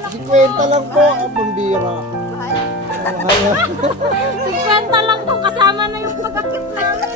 50 lang po. Ang pambira. Mahal. 50 lang po. Kasama na yung pagkakit namin.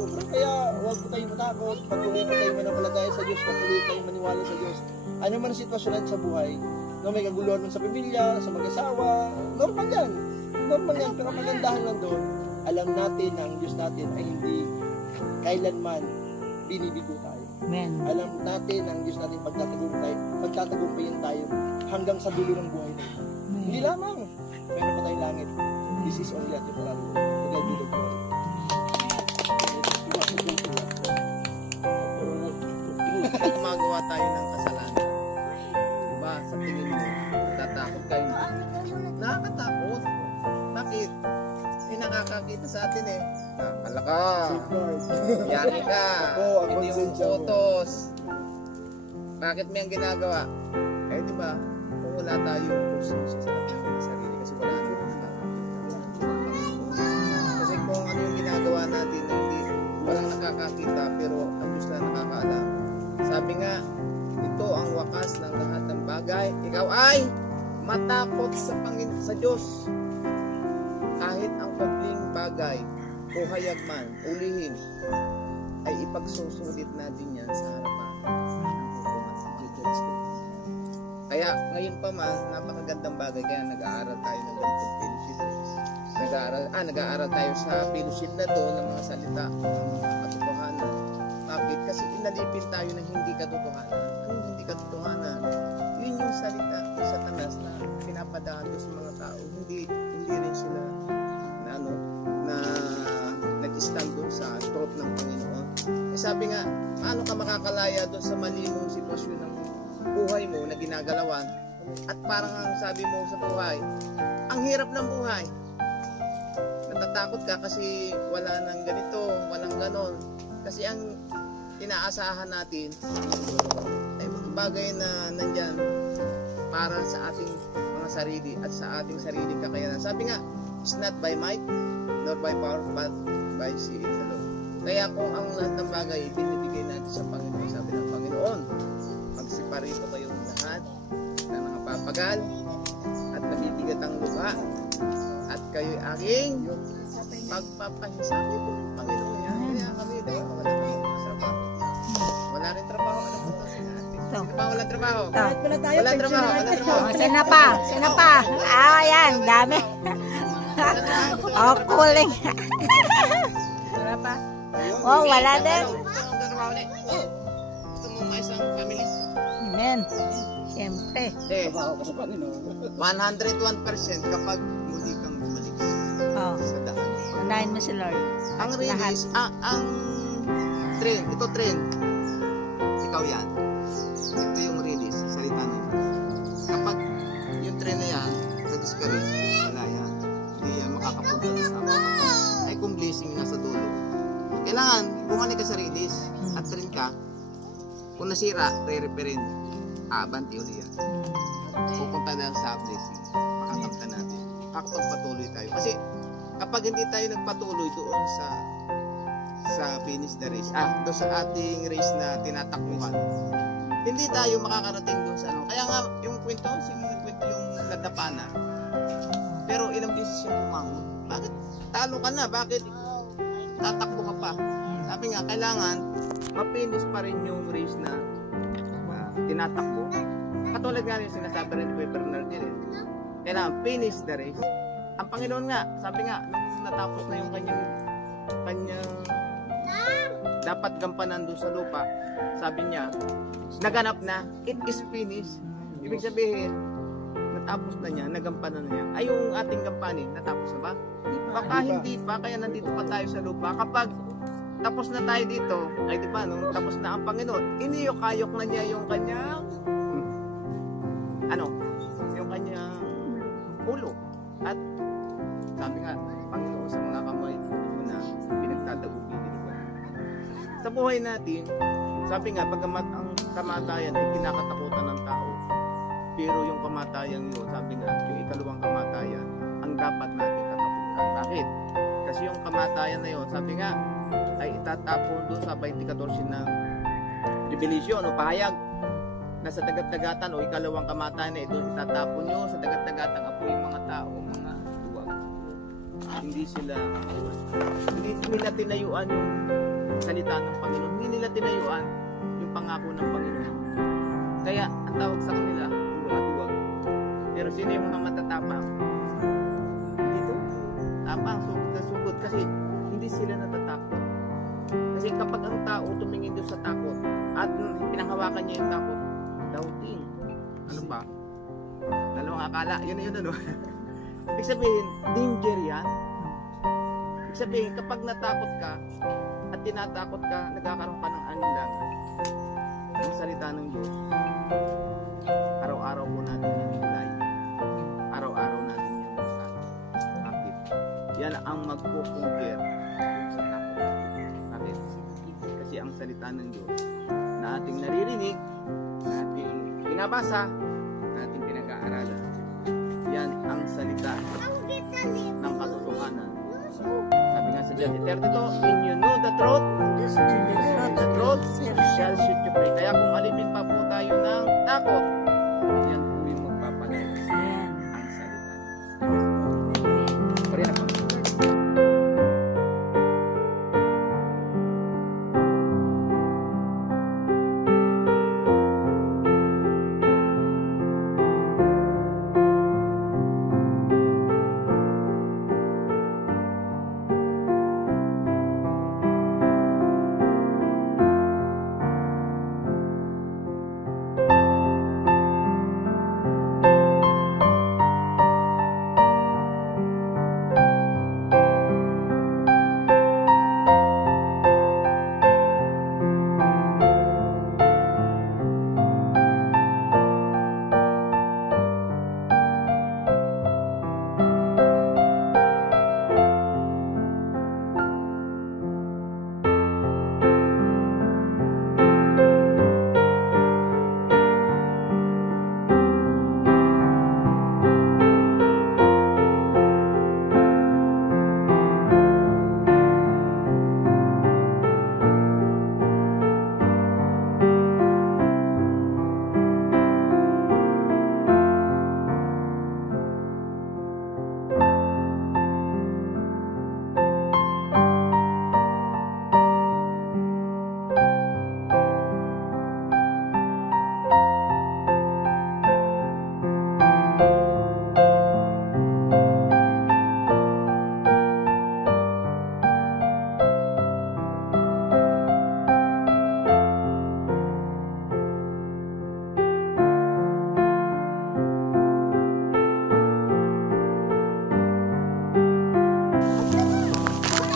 sobra. Kaya huwag po tayong matakot, patuloy po tayong manampalataya sa Diyos, patuloy tayong maniwala sa Diyos. Ano man ang sitwasyon natin sa buhay, no, may kaguluhan man sa pamilya, sa mag-asawa, normal yan. Normal yan, pero kagandahan lang doon, alam natin na ang Diyos natin ay hindi kailanman binibigo tayo. Amen. Alam natin na ang Diyos natin pagtatagumpayan tayo hanggang sa dulo ng buhay natin. Hindi lamang, meron pa tayong langit. This is only at the parang paglalito ko. Gumagawa tayo ng kasalanan. Diba? Sa tingin mo, natatakot kayo. Nakakatakot. Bakit? Eh, nakakakita sa atin eh. Nakakala ka. Yari ka. Ako, Hindi mo konsensya mo. utos. Bakit may ang ginagawa? Eh, diba? Kung wala tayong konsensya sa ating sarili kasi wala naman nakakakita. Kasi kung ano yung ginagawa natin na hindi walang nakakakita pero ang Diyos na nakakaalam. Sabi nga, ito ang wakas ng lahat ng bagay. Ikaw ay matakot sa Diyos. Kahit ang pagling bagay, kuhayag man, ulihin, ay ipagsusulit natin yan sa harapan ng hukuman ng Diyos. Kaya ngayon pa man, napakagandang bagay. Kaya nag-aaral tayo ng ganitong fellowship. Nag-aaral tayo sa fellowship na to ng mga salita, ng mga katotohanan. Bakit? Kasi inalipin tayo ng hindi katotohanan. Ano yung hindi katotohanan? Yun yung salita ng Satanas na pinapadaan sa mga tao. Hindi rin sila na nag-stand doon sa truth ng Panginoon. Eh sabi nga, paano ka makakalaya doon sa mali mong sitwasyon ng buhay mo na ginagalawan? At parang ang sabi mo sa buhay, ang hirap ng buhay. Natatakot ka kasi wala nang ganito, walang ganon. Kasi ang inaasahan natin ay mga bagay na nandyan para sa ating mga sarili at sa ating sariling kakayanan. Sabi nga, it's not by might nor by power but by Spirit the Lord. Kaya kung ang lahat ng bagay binibigay natin sa Panginoon, sabi ng Panginoon, magsiparito kayong lahat na nakapapagal at nabibigat ang lupa at kayo'y aking pagpapahisabi po ng Panginoon yan. Kaya kami, diba, wala rin trabaho. Wala rin trabaho. Alam mo ito? Sino pa walang trabaho? Walang trabaho. Sino pa? Sino pa? Ah, yan. Dami. Oh, kuling. Wala pa? Oh, wala din. Gusto mo may isang family? Amen. Siyempre. 101% kapag muli kang bumalik Oh, sa daan. unahin mo si Lord. Ang release, ang train, ito train. Ikaw yan. Ito yung release, salita nila. Kapag yung train na yan, na-discourage, wala yan. Hindi yan makakapunta sa akin. Ay kung blessing na sa dulo. Kailangan, bumalik ka sa release at train ka. Kung nasira, re-referin. Abanti ulit yan. Pupunta na sa blessing. Makakamta natin. Makapagpatuloy tayo. Kasi kapag hindi tayo nagpatuloy doon sa finish the race, doon sa ating race na tinatakbuhan, hindi tayo makakarating doon sa ano. Kaya nga, yung kwento, yung nadapa na, pero ilang beses yung bumangon. Bakit talo ka na? Bakit tatakbo ka pa? Sabi nga, kailangan ma-finish pa rin yung race na tinatakbo. Katulad nga yung sinasabi rin ni Bernardine, kailangan finish the race. Ang Panginoon nga, sabi nga, nung natapos na yung kanyang dapat gampanan doon sa lupa, sabi niya, naganap na, it is finished. Ibig sabihin, natapos na niya, nagampanan na niya. Ay, yung ating gampanin, natapos na ba? Baka hindi pa, kaya nandito pa tayo sa lupa. Kapag tapos na tayo dito, ay di ba, nung tapos na ang Panginoon, iniyok-ayok na niya yung kanyang, yung kanyang ulo. At sabi nga, Panginoon sa mga kamay mo na pinagtatagubilin ko. Sa buhay natin, sabi nga, pagkamat ang kamatayan ay kinakatakutan ng tao, pero yung kamatayan yun, sabi nga, yung ikalawang kamatayan, ang dapat natin katakutan. Bakit? Kasi yung kamatayan na yun, sabi nga, ay itatapon doon sa 2014 ng Revelation o pahayag na sa dagat-dagatan o ikalawang kamatayan na ito, itatapon nyo sa dagat-dagatan apo yung mga tao, mga duwag. Hindi nila tinayuan yung salita ng Panginoon. Hindi nila tinayuan yung pangako ng Panginoon. Kaya ang tawag sa kanila, duwag. Pero sino yung mga matatapang? Dito, tapang, sugod na sugod. Kasi hindi sila natatakot. Kasi kapag ang tao tumingin doon sa takot at pinanghawakan niya yung takot, doubting. Ano ba? Dalawang akala. Yun ano. Ibig sabihin, danger yan. Ibig sabihin, kapag natakot ka at tinatakot ka, nagkakaroon ka ng aninlangan. Ang salita ng Diyos, araw-araw po natin yung tulay. Araw-araw natin yung akit. Yan ang magpupungkir sa takot natin. Bakit? Kasi ang salita ng Diyos na ating naririnig, na ating binabasa, na ating pinag-aaralan. Yan ang salita ng katotohanan. Sabi nga sa John 32, when you know the truth shall set you free. Kaya kung alipin pa po tayo ng takot, yan po yung magpapalayas ang salita. Pari na po.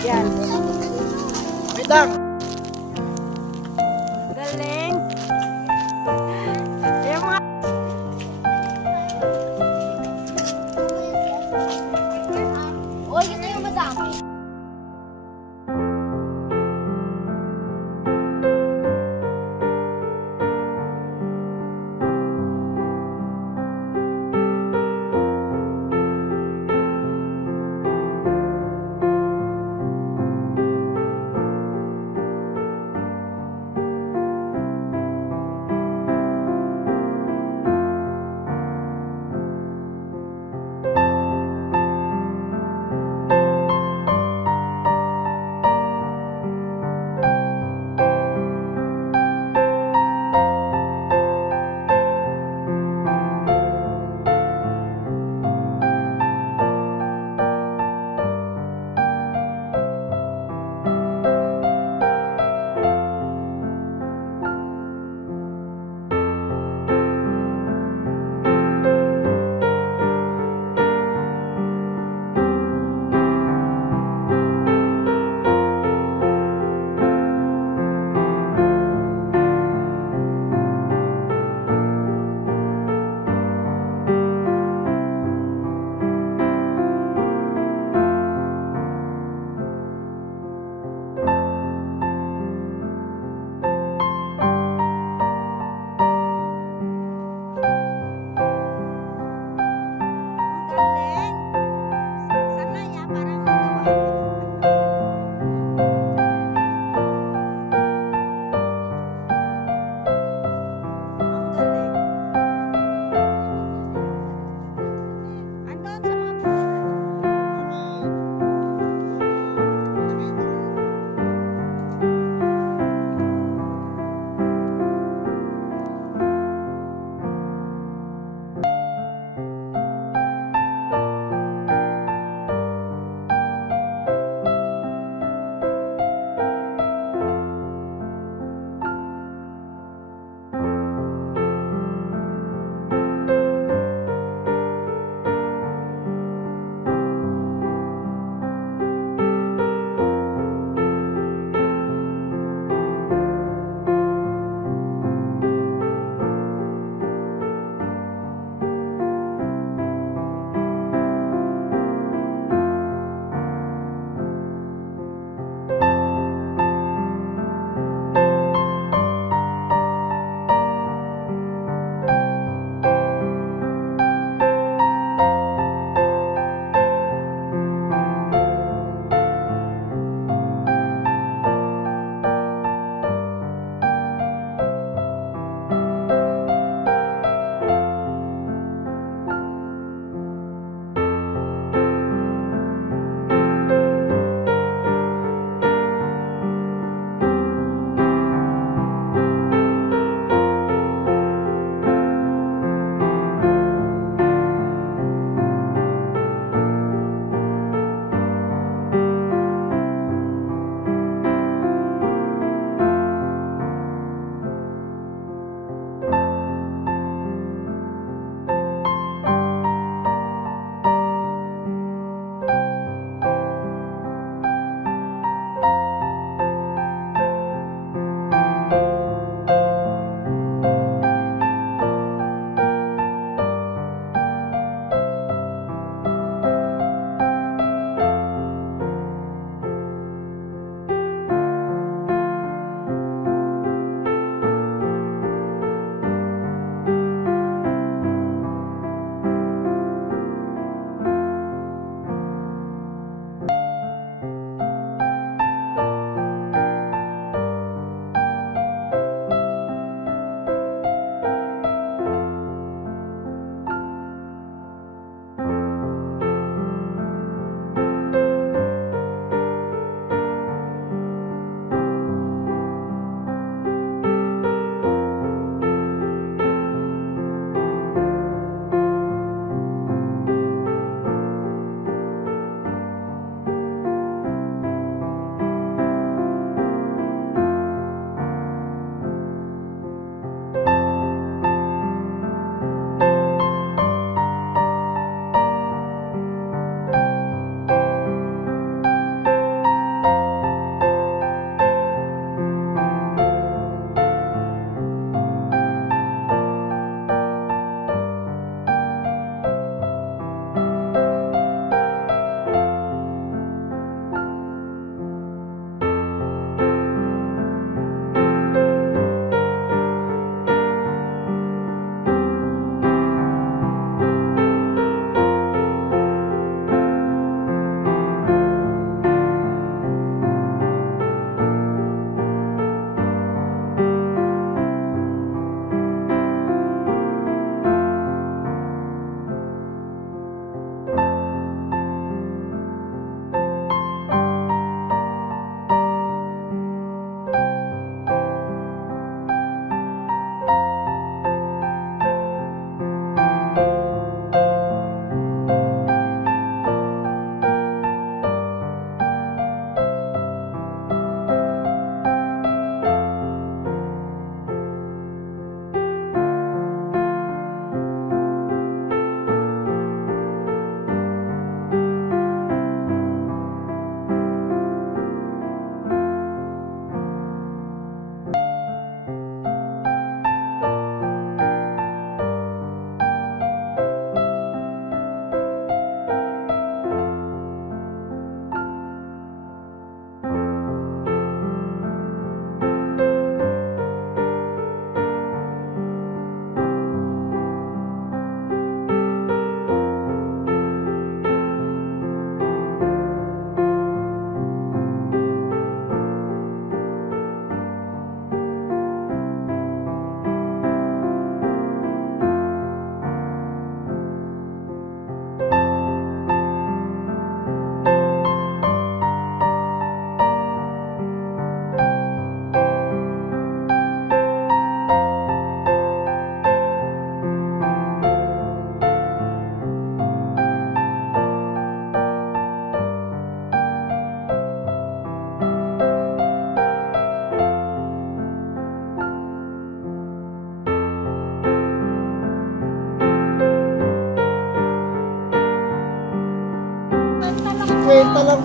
Yan. Wait lang. Galing. Yung mga... Oy, gusto yung madami. Kita lang